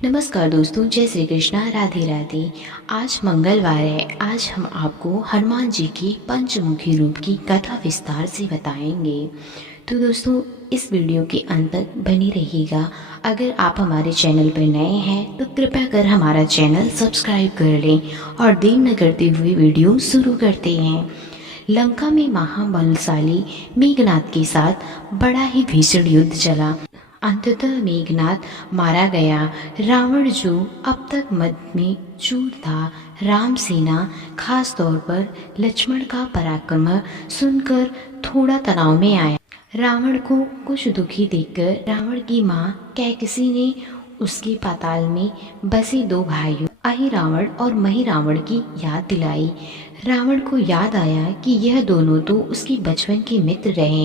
नमस्कार दोस्तों, जय श्री कृष्णा, राधे राधे। आज मंगलवार है। आज हम आपको हनुमान जी की पंचमुखी रूप की कथा विस्तार से बताएंगे। तो दोस्तों, इस वीडियो के अंत तक बनी रहिएगा। अगर आप हमारे चैनल पर नए हैं तो कृपया कर हमारा चैनल सब्सक्राइब कर लें और देर न करते हुए वीडियो शुरू करते हैं। लंका में महाबलशाली मेघनाद के साथ बड़ा ही भीषण युद्ध चला। अंततः मेघनाद मारा गया। रावण, जो अब तक मद में चूर था, राम सेना खास तौर पर लक्ष्मण का पराक्रम सुनकर थोड़ा तनाव में आया। रावण को कुछ दुखी देखकर रावण की माँ कैकसी ने उसके पाताल में बसे दो भाइयों अहिरावण और महिरावण की याद दिलाई। रावण को याद आया कि यह दोनों तो उसके बचपन के मित्र रहे।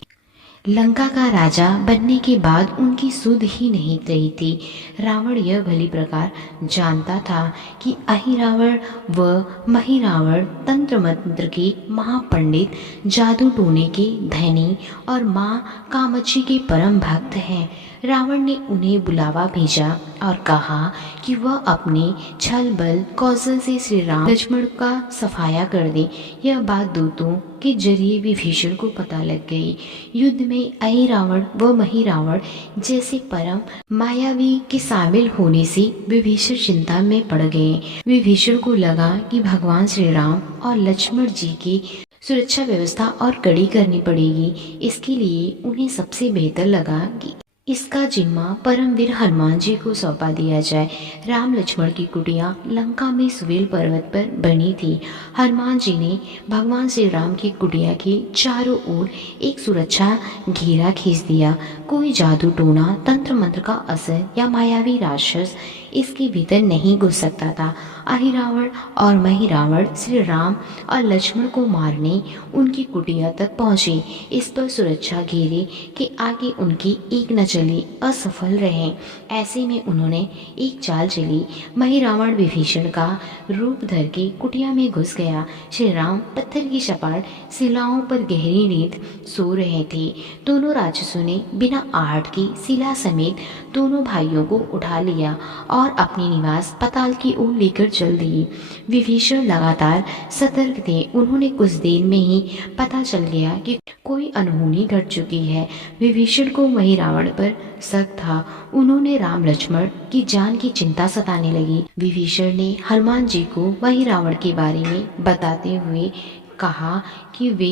लंका का राजा बनने के बाद उनकी सुध ही नहीं रही थी। रावण यह भली प्रकार जानता था कि अहिरावण व महिरावण तंत्र मंत्र के महापंडित, जादू टोने के धनी और माँ कामाक्षी के परम भक्त हैं। रावण ने उन्हें बुलावा भेजा और कहा कि वह अपने छल बल कौशल से श्री राम लक्ष्मण का सफाया कर दे। यह बात दूतों के जरिए विभीषण को पता लग गई। युद्ध में अहिरावण व महिरावण जैसे परम मायावी के शामिल होने से विभीषण चिंता में पड़ गए। विभीषण को लगा कि भगवान श्री राम और लक्ष्मण जी की सुरक्षा व्यवस्था और कड़ी करनी पड़ेगी। इसके लिए उन्हें सबसे बेहतर लगा कि इसका जिम्मा परमवीर हनुमान जी को सौंपा दिया जाए। राम लक्ष्मण की कुटिया लंका में सुवेल पर्वत पर बनी थी। हनुमान जी ने भगवान श्री राम की कुटिया के चारों ओर एक सुरक्षा घेरा खींच दिया। कोई जादू टोना, तंत्र मंत्र का असर या मायावी राक्षस इसके भीतर नहीं घुस सकता था। अहिरावण और महिरावण श्री राम और लक्ष्मण को मारने उनकी कुटिया तक पहुँचे। इस पर सुरक्षा घेरे के आगे उनकी एक न चली, असफल रहे। ऐसे में उन्होंने एक चाल चली। महिरावण विभीषण का रूप धर के कुटिया में घुस गया। श्री राम पत्थर की सपाट शिलाओं पर गहरी नींद सो रहे थे। दोनों राक्षसों ने बिना आहट के शिला समेत दोनों भाइयों को उठा लिया और अपने निवास पाताल की ओर लेकर चल दिए। विभीषण लगातार सतर्क थे। उन्होंने कुछ देर में ही पता चल गया कि कोई अनहोनी घट चुकी है। विभीषण को महिरावण पर शक था। उन्होंने राम लक्ष्मण की जान की चिंता सताने लगी। विभीषण ने हनुमान जी को महिरावण के बारे में बताते हुए कहा कि वे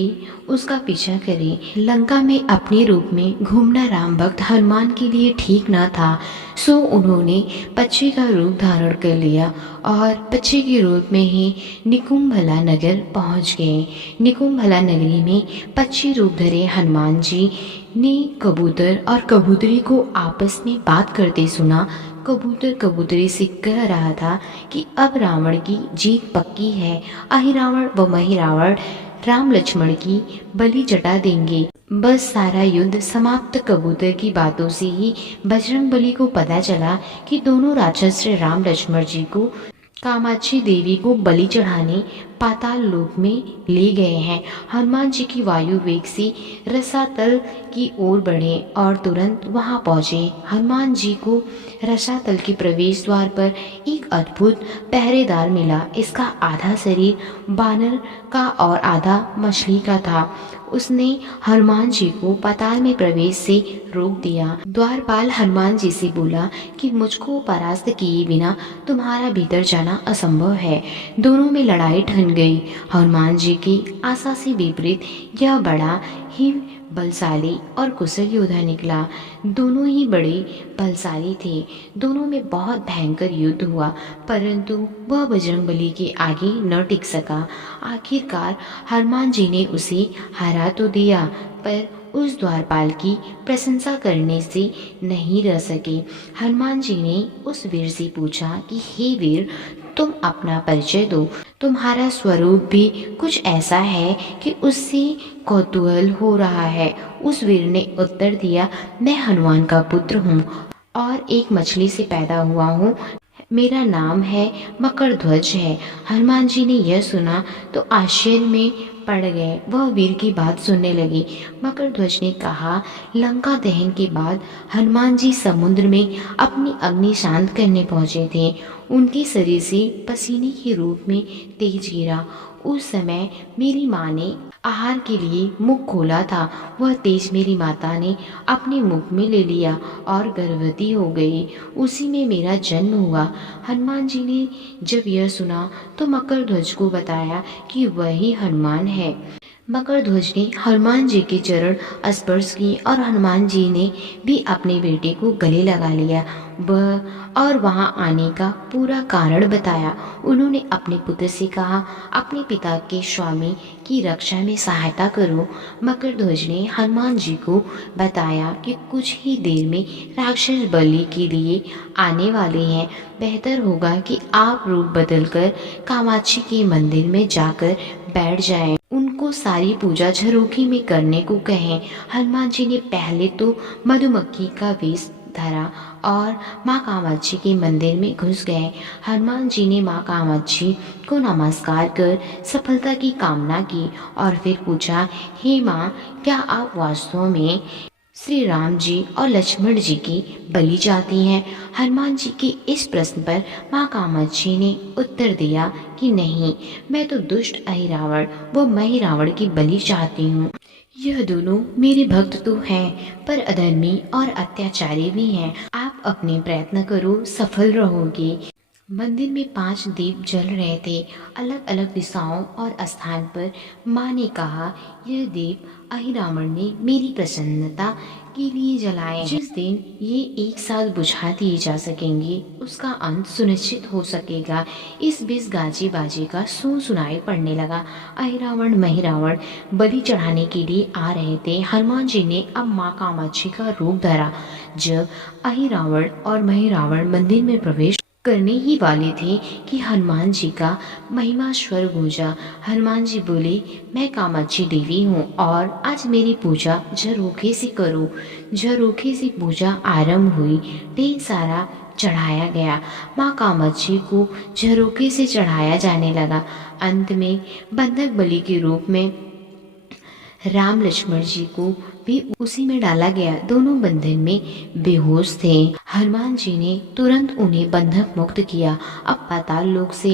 उसका पीछा करें। लंका में अपने रूप में घूमना राम भक्त हनुमान के लिए ठीक न था, सो उन्होंने पक्षी का रूप धारण कर लिया और पक्षी के रूप में ही निकुंभला नगर पहुंच गए। निकुंभला नगरी में पक्षी रूप धरे हनुमान जी ने कबूतर और कबूतरी को आपस में बात करते सुना। कबूतर कबूतरी से कह रहा था कि अब रावण की जीत पक्की है। अहिरावण व महिरावण राम लक्ष्मण की बलि चढ़ा देंगे। बस सारा युद्ध समाप्त। कबूतर की बातों से ही बजरंगबली को पता चला कि दोनों राक्षस श्री राम लक्ष्मण जी को कामाक्षी देवी को बलि चढ़ाने पाताल लोक में ले गए हैं। हनुमान जी की वायु वेग से रसातल की ओर बढ़े और तुरंत वहां पहुंचे। हनुमान जी को रसातल के प्रवेश द्वार पर एक अद्भुत पहरेदार मिला। इसका आधा शरीर बानर का और आधा मछली का था। उसने हनुमान जी को पाताल में प्रवेश से रोक दिया। द्वारपाल हनुमान जी से बोला कि मुझको परास्त किए बिना तुम्हारा भीतर जाना असंभव है। दोनों में लड़ाई ठन गई। हनुमान जी की आशा से विपरीत यह बड़ा ही बलशाली और कुशल योद्धा निकला। दोनों ही बड़े बलशाली थे। दोनों में बहुत भयंकर युद्ध हुआ, परंतु वह बजरंगबली के आगे न टिक सका। आखिरकार हनुमान जी ने उसे हरा तो दिया, पर उस द्वारपाल की प्रशंसा करने से नहीं रह सके। हनुमान जी ने उस वीर से पूछा कि हे वीर, तुम अपना परिचय दो। तुम्हारा स्वरूप भी कुछ ऐसा है कि उससे कौतूहल हो रहा है। उस वीर ने उत्तर दिया, मैं हनुमान का पुत्र हूँ और एक मछली से पैदा हुआ हूँ। मेरा नाम है मकरध्वज है। हनुमान जी ने यह सुना तो आश्चर्य में पड़ गए। वह वीर की बात सुनने लगे। मकरध्वज ने कहा, लंका दहन के बाद हनुमान जी समुद्र में अपनी अग्नि शांत करने पहुंचे थे। उनके शरीर से पसीने के रूप में तेज गिरा। उस समय मेरी माँ ने आहार के लिए मुख खोला था। वह तेज मेरी माता ने अपने मुख में ले लिया और गर्भवती हो गई। उसी में मेरा जन्म हुआ। हनुमान जी ने जब यह सुना तो मकरध्वज को बताया कि वही हनुमान है। मकरध्वज ने हनुमान जी के चरण स्पर्श किए और हनुमान जी ने भी अपने बेटे को गले लगा लिया। वह और वहां आने का पूरा कारण बताया। उन्होंने अपने पुत्र से कहा, अपने पिता के स्वामी की रक्षा में सहायता करो। मकरध्वज ने हनुमान जी को बताया कि कुछ ही देर में राक्षस बलि के लिए आने वाले हैं। बेहतर होगा कि आप रूप बदलकर कामाक्षी के मंदिर में जाकर बैठ जाएं। उनको सारी पूजा झरोखे में करने को कहें। हनुमान जी ने पहले तो मधुमक्खी का वेश धरा और माँ कामाक्षी के मंदिर में घुस गए। हनुमान जी ने माँ कामाक्षी को नमस्कार कर सफलता की कामना की और फिर पूछा, हे माँ, क्या आप वास्तव में श्री राम जी और लक्ष्मण जी की बलि चाहती हैं? हनुमान जी के इस प्रश्न पर माँ कामाक्षी ने उत्तर दिया कि नहीं, मैं तो दुष्ट अहिरावण व महिरावण की बलि चाहती हूँ। यह दोनों मेरे भक्त तो हैं, पर अधर्मी और अत्याचारी भी हैं। आप अपने प्रयत्न करो, सफल रहोगे। मंदिर में 5 दीप जल रहे थे, अलग अलग दिशाओं और स्थान पर। माँ ने कहा, यह दीप अहिरावण ने मेरी प्रसन्नता के लिए जलाए। जिस दिन ये एक साथ बुझा दिए जा सकेंगे, उसका अंत सुनिश्चित हो सकेगा। इस बीच गाजे बाजे का सुनाई पड़ने लगा। अहिरावण महिरावण बलि चढ़ाने के लिए आ रहे थे। हनुमान जी ने अब माँ कामाक्षी का रूप धरा। जब अहिरावण और महिरावण मंदिर में प्रवेश करने ही वाले थे कि हनुमान जी का महिमा स्वर गूंजा। हनुमान जी बोले, मैं कामाक्षी देवी हूँ और आज मेरी पूजा झरोखे से करो। झरोखे से पूजा आरंभ हुई। ढेर सारा चढ़ाया गया। माँ कामाक्षी को झरोखे से चढ़ाया जाने लगा। अंत में बंधक बलि के रूप में राम लक्ष्मण जी को भी उसी में डाला गया। दोनों बंधन में बेहोश थे। हनुमान जी ने तुरंत उन्हें बंधक मुक्त किया। अब पाताल लोक से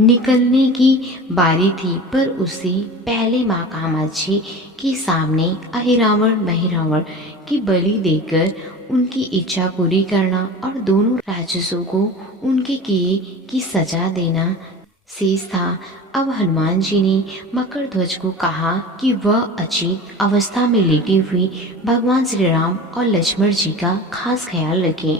निकलने की बारी थी, पर उससे पहले माँ कामाक्षी के सामने अहिरावण महिरावण की बलि देकर उनकी इच्छा पूरी करना और दोनों राक्षसों को उनके किए की सजा देना शेष था। अब हनुमान जी ने मकरध्वज को कहा कि वह अचेत अवस्था में लेटी हुई भगवान श्री राम और लक्ष्मण जी का खास ख्याल रखें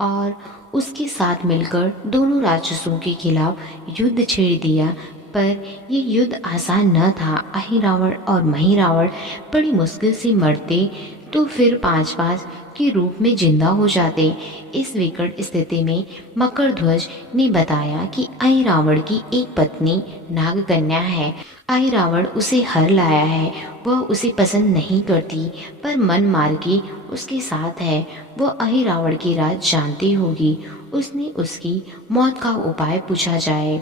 और उसके साथ मिलकर दोनों राक्षसों के खिलाफ युद्ध छेड़ दिया। पर यह युद्ध आसान न था। अहिरावण और महिरावण बड़ी मुश्किल से मरते तो फिर 5-5 के रूप में जिंदा हो जाते। इस विकट स्थिति में मकरध्वज ने बताया कि अहिरावण की एक पत्नी नागकन्या है। अहिरावण उसे हर लाया है। वह उसे पसंद नहीं करती, पर मन मार के उसके साथ है। वह अहिरावण की राज जानती होगी। उसने उसकी मौत का उपाय पूछा जाए।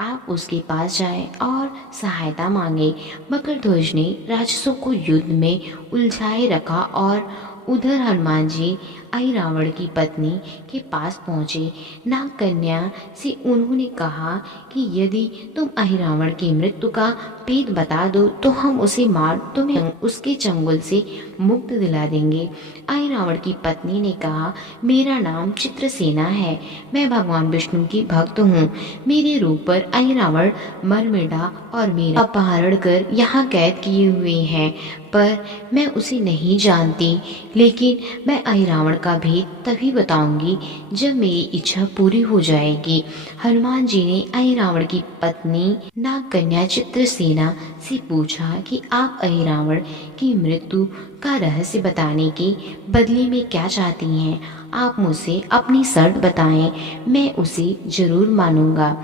आप उसके पास जाएं और सहायता मांगे। मकरध्वज ने राक्षसों को युद्ध में उलझाए रखा और उधर हनुमान जी अहिरावण की पत्नी के पास पहुँचे। नागकन्या से उन्होंने कहा कि यदि तुम अहिरावण की मृत्यु का भेद बता दो तो हम उसे मार तुम्हें उसके चंगुल से मुक्त दिला देंगे। अहिरावण की पत्नी ने कहा, मेरा नाम चित्रसेना है। मैं भगवान विष्णु की भक्त हूँ। मेरे रूप पर अहिरावण मर मिटा और मेरा अपहरण कर यहाँ कैद किए हुए हैं, पर मैं उसे नहीं जानती। लेकिन मैं अहिरावण का भेद तभी बताऊंगी जब मेरी इच्छा पूरी हो जाएगी। हनुमान जी ने अहिरावण की पत्नी नागकन्या चित्रसेना से पूछा कि आप अहिरावण की मृत्यु का रहस्य बताने के बदले में क्या चाहती हैं? आप मुझसे अपनी शर्त बताएं, मैं उसे जरूर मानूंगा।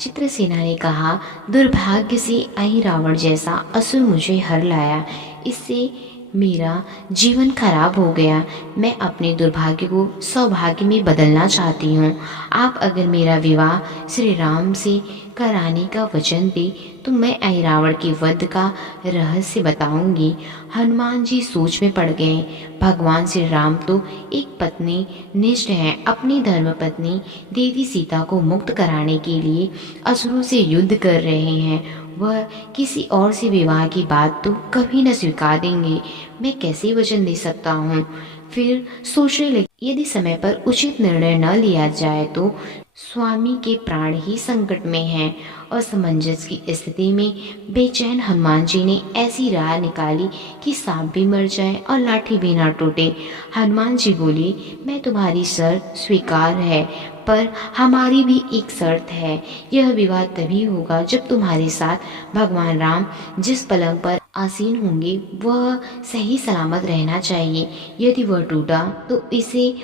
चित्रसेना ने कहा, दुर्भाग्य से अहिरावण जैसा असुर मुझे हर लाया। इससे मेरा जीवन खराब हो गया। मैं अपने दुर्भाग्य को सौभाग्य में बदलना चाहती हूँ। आप अगर मेरा विवाह श्री राम से कराने का वचन दे तो मैं अहिरावण के वध का रहस्य बताऊंगी। हनुमान जी सोच में पड़ गए। भगवान श्री राम तो एक पत्नी निष्ठ हैं। अपनी धर्म पत्नी देवी सीता को मुक्त कराने के लिए असुरों से युद्ध कर रहे हैं। वह किसी और से विवाह की बात तो कभी न स्वीकार देंगे। मैं कैसे वचन दे सकता हूँ। फिर सोचने लगी, यदि समय पर उचित निर्णय न लिया जाए तो स्वामी के प्राण ही संकट में हैं। असमंजस की स्थिति में बेचैन हनुमान जी ने ऐसी राह निकाली कि सांप भी मर जाए और लाठी भी ना टूटे। हनुमान जी बोले, मैं तुम्हारी शर्त स्वीकार है, पर हमारी भी एक शर्त है। यह विवाह तभी होगा जब तुम्हारे साथ भगवान राम जिस पलंग पर आसीन होंगे वह सही सलामत रहना चाहिए। यदि वह टूटा तो इसे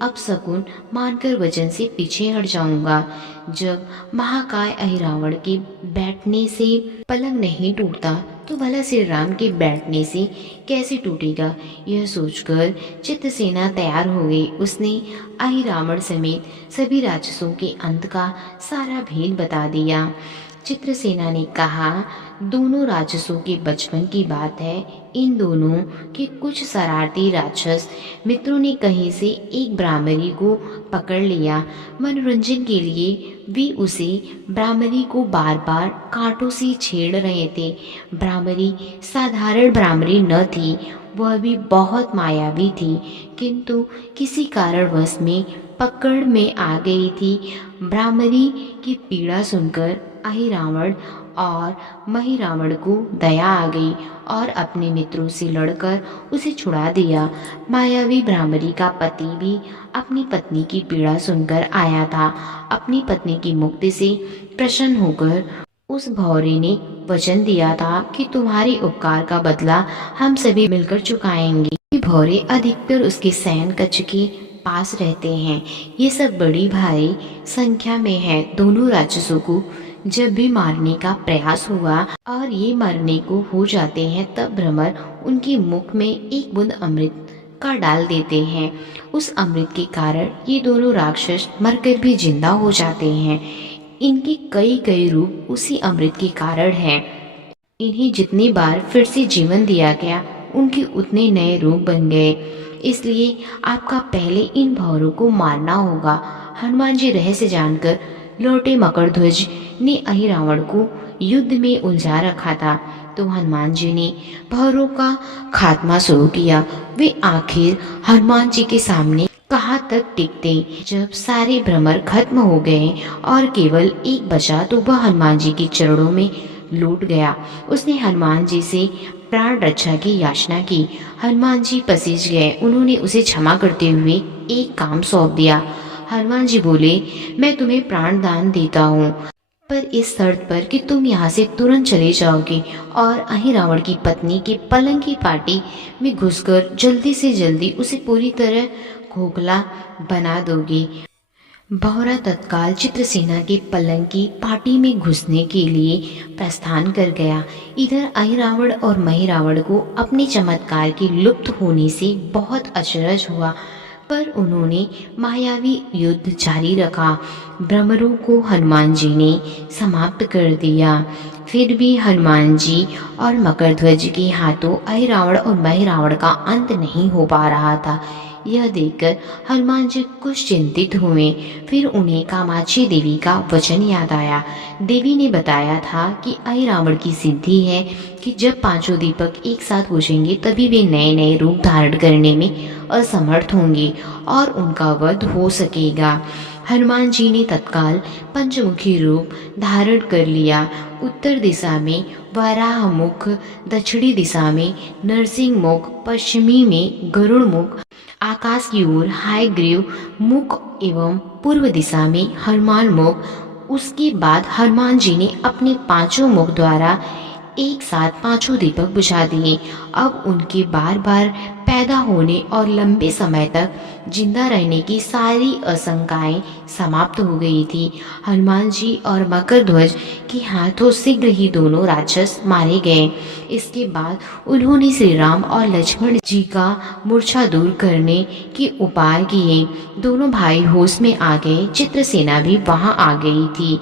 अपशकुन मानकर वचन से पीछे हट जाऊंगा। जब महाकाय अहिरावण के बैठने से पलंग नहीं टूटता तो भला श्री राम के बैठने से कैसे टूटेगा। यह सोचकर चित्रसेना तैयार हो गई। उसने अहिरावण समेत सभी राक्षसों के अंत का सारा भेद बता दिया। चित्रसेना ने कहा, दोनों राक्षसों के बचपन की बात है। इन दोनों के कुछ शरारती राक्षस मित्रों ने कहीं से एक ब्राह्मणी को पकड़ लिया। मनोरंजन के लिए वे उसे ब्राह्मणी को बार बार कांटों से छेड़ रहे थे। ब्राह्मणी साधारण ब्राह्मणी न थी, वह भी बहुत मायावी थी, किंतु किसी कारणवश में पकड़ में आ गई थी। ब्राह्मणी की पीड़ा सुनकर अहिरावण और महिरावण को दया आ गई और अपने मित्रों से लड़कर उसे छुड़ा दिया। मायावी ब्राह्मणी का पति भी अपनी पत्नी की पीड़ा सुनकर आया था। अपनी पत्नी की मुक्ति से प्रसन्न होकर उस भौरे ने वचन दिया था कि तुम्हारे उपकार का बदला हम सभी मिलकर चुकाएंगे। ये भौरे अधिकतर उसके शयन कक्ष के पास रहते हैं। ये सब बड़ी भारी संख्या में है। दोनों राक्षसों को जब भी मारने का प्रयास हुआ और ये मरने को हो जाते हैं तब भ्रमर उनके मुख में एक बूंद अमृत का डाल देते हैं। उस अमृत के कारण ये दोनों राक्षस मरकर भी जिंदा हो जाते हैं। इनके कई कई रूप उसी अमृत के कारण हैं। इन्हें जितनी बार फिर से जीवन दिया गया उनके उतने नए रूप बन गए। इसलिए आपका पहले इन भौरों को मारना होगा। हनुमान जी रहस्य जानकर लौटे। मकरध्वज ने अहिरावण को युद्ध में उलझा रखा था तो हनुमान जी ने भौरों का खात्मा शुरू किया। वे आखिर हनुमान जी के सामने कहाँ तक टिकते। जब सारे भ्रमर खत्म हो गए और केवल एक बचा तो वह हनुमान जी के चरणों में लौट गया। उसने हनुमान जी से प्राण रक्षा की याचना की। हनुमान जी पसीज गए। उन्होंने उसे क्षमा करते हुए एक काम सौंप दिया। हनुमान जी बोले, मैं तुम्हें प्राण दान देता हूँ, पर इस शर्त पर कि तुम यहाँ से तुरंत चले जाओगे और अहिरावण की पत्नी के पलंग की पार्टी में घुसकर जल्दी से जल्दी उसे पूरी तरह खोखला बना दोगे। भौरा तत्काल चित्रसेना के पलंग की पार्टी में घुसने के लिए प्रस्थान कर गया। इधर अहिरावण और महिरावण को अपने चमत्कार के लुप्त होने से बहुत अचरज हुआ, पर उन्होंने मायावी युद्ध जारी रखा। भ्रमरों को हनुमान जी ने समाप्त कर दिया। फिर भी हनुमान जी और मकरध्वज के हाथों अहिरावण और महिरावण का अंत नहीं हो पा रहा था। यह देखकर हनुमान जी कुछ चिंतित हुए। फिर उन्हें कामाक्षी देवी का वचन याद आया। देवी ने बताया था कि अहिरावण की सिद्धि है कि जब पांचों दीपक एक साथ बुझेंगे तभी वे नए नए रूप धारण करने में असमर्थ होंगे और उनका वध हो सकेगा। हनुमान जी ने तत्काल पंचमुखी रूप धारण कर लिया। उत्तर दिशा में वराह मुख, दक्षिणी दिशा में नरसिंह मुख, पश्चिमी में गरुड़ मुख, आकाश की ओर हायग्रीव मुख एवं पूर्व दिशा में हनुमान मुख। उसके बाद हनुमान जी ने अपने पांचों मुख द्वारा एक साथ पांचों दीपक बुझा दिए। अब उनके बार बार पैदा होने और लंबे समय तक जिंदा रहने की सारी आशंकाएं समाप्त हो गई थी। हनुमान जी और मकरध्वज के हाथों शीघ्र ही दोनों राक्षस मारे गए। इसके बाद उन्होंने श्री राम और लक्ष्मण जी का मूर्छा दूर करने के उपाय किए। दोनों भाई होश में आ गए। चित्रसेना भी वहां आ गई थी।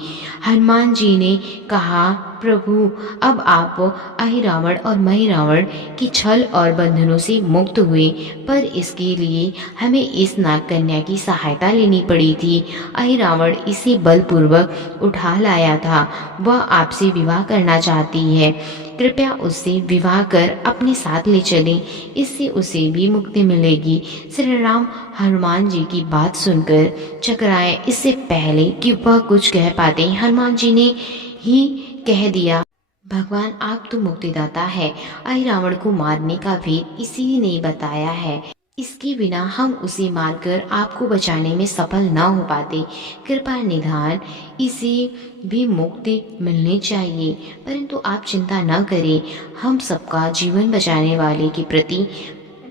हनुमान जी ने कहा, प्रभु, अब आप अहिरावण और महिरावण की छल और बंधनों से मुक्त हुए, पर इसके लिए हमें इस नागकन्या की सहायता लेनी पड़ी थी। अहिरावण इसे बलपूर्वक उठा लाया था। वह आपसे विवाह करना चाहती है। कृपया उससे विवाह कर अपने साथ ले चलें, इससे उसे भी मुक्ति मिलेगी। श्री राम हनुमान जी की बात सुनकर चकराए। इससे पहले कि वह कुछ कह पाते, हनुमान जी ने ही कह दिया, भगवान आप तो मुक्तिदाता है। अहिरावण को मारने का भेद इसी ने बताया है। इसके बिना हम उसे मारकर आपको बचाने में सफल न हो पाते। कृपा निधान इसे भी मुक्ति मिलनी चाहिए। परंतु आप चिंता न करें, हम सबका जीवन बचाने वाले के प्रति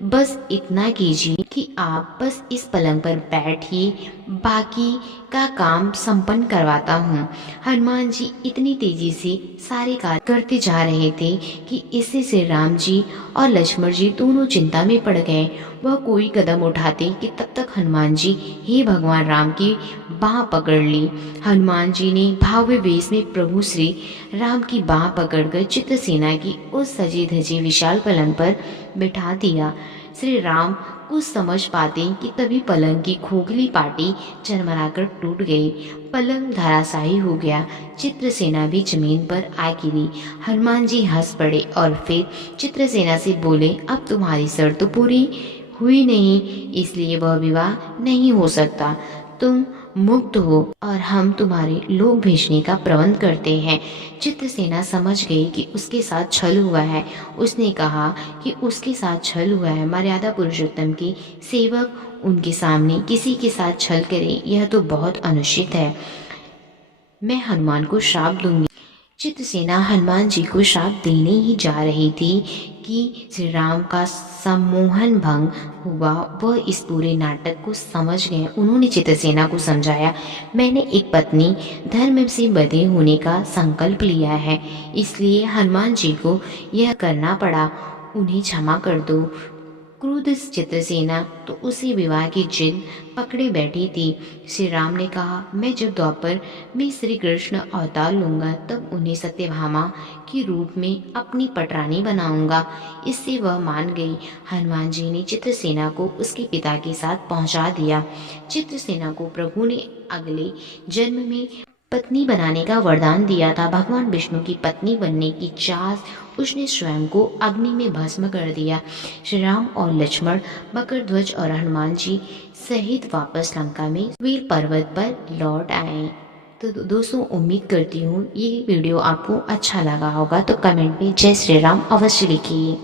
बस इतना कीजिए कि आप बस इस पलंग पर बैठिए, बाकी का काम संपन्न करवाता हूँ। हनुमान जी इतनी तेजी से सारे कार्य करते जा रहे थे कि इससे श्री राम जी और लक्ष्मण जी दोनों चिंता में पड़ गए। वह कोई कदम उठाते कि तब तक हनुमान जी ही भगवान राम की बाह पकड़ ली। हनुमान जी ने भव्य वेश में प्रभु श्री राम की बाह पकड़कर चित्रसेना की उस सजी धजी विशाल पलंग पर बिठा दिया। श्री राम कुछ समझ पाते कि तभी पलंग की खोखली पाटी चरमराकर टूट गई। पलंग धराशायी हो गया। चित्रसेना भी जमीन पर आ गिरी। हनुमान जी हंस पड़े और फिर चित्रसेना से बोले, अब तुम्हारी शर्त तो पूरी हुई नहीं, इसलिए वह विवाह नहीं हो सकता। तुम मुक्त हो और हम तुम्हारे लोग भेजने का प्रबंध करते हैं। चित्रसेना समझ गई कि उसके साथ छल हुआ है। उसने कहा कि उसके साथ छल हुआ है। मर्यादा पुरुषोत्तम के सेवक उनके सामने किसी के साथ छल करें, यह तो बहुत अनुचित है। मैं हनुमान को श्राप दूंगी। चित्रसेना हनुमान जी को श्राप देने ही जा रही थी कि श्री राम का सम्मोहन भंग हुआ। वह इस पूरे नाटक को समझ गए। उन्होंने चित्रसेना को समझाया, मैंने एक पत्नी धर्म से बंधे होने का संकल्प लिया है, इसलिए हनुमान जी को यह करना पड़ा। उन्हें क्षमा कर दो। क्रुद्ध चित्रसेना तो उसी विवाह की जिद पकड़े बैठी थी। श्री राम ने कहा, मैं जब द्वापर में श्री कृष्ण अवतार लूंगा तब उन्हें सत्यभामा के रूप में अपनी पटरानी बनाऊंगा। इससे वह मान गई। हनुमान जी ने चित्रसेना को उसके पिता के साथ पहुंचा दिया। चित्रसेना को प्रभु ने अगले जन्म में पत्नी बनाने का वरदान दिया था। भगवान विष्णु की पत्नी बनने की चाह उसने स्वयं को अग्नि में भस्म कर दिया। श्री राम और लक्ष्मण, मकरध्वज और हनुमान जी सहित वापस लंका में वीर पर्वत पर लौट आए। तो दोस्तों, उम्मीद करती हूँ ये वीडियो आपको अच्छा लगा होगा, तो कमेंट में जय श्री राम अवश्य लिखिए।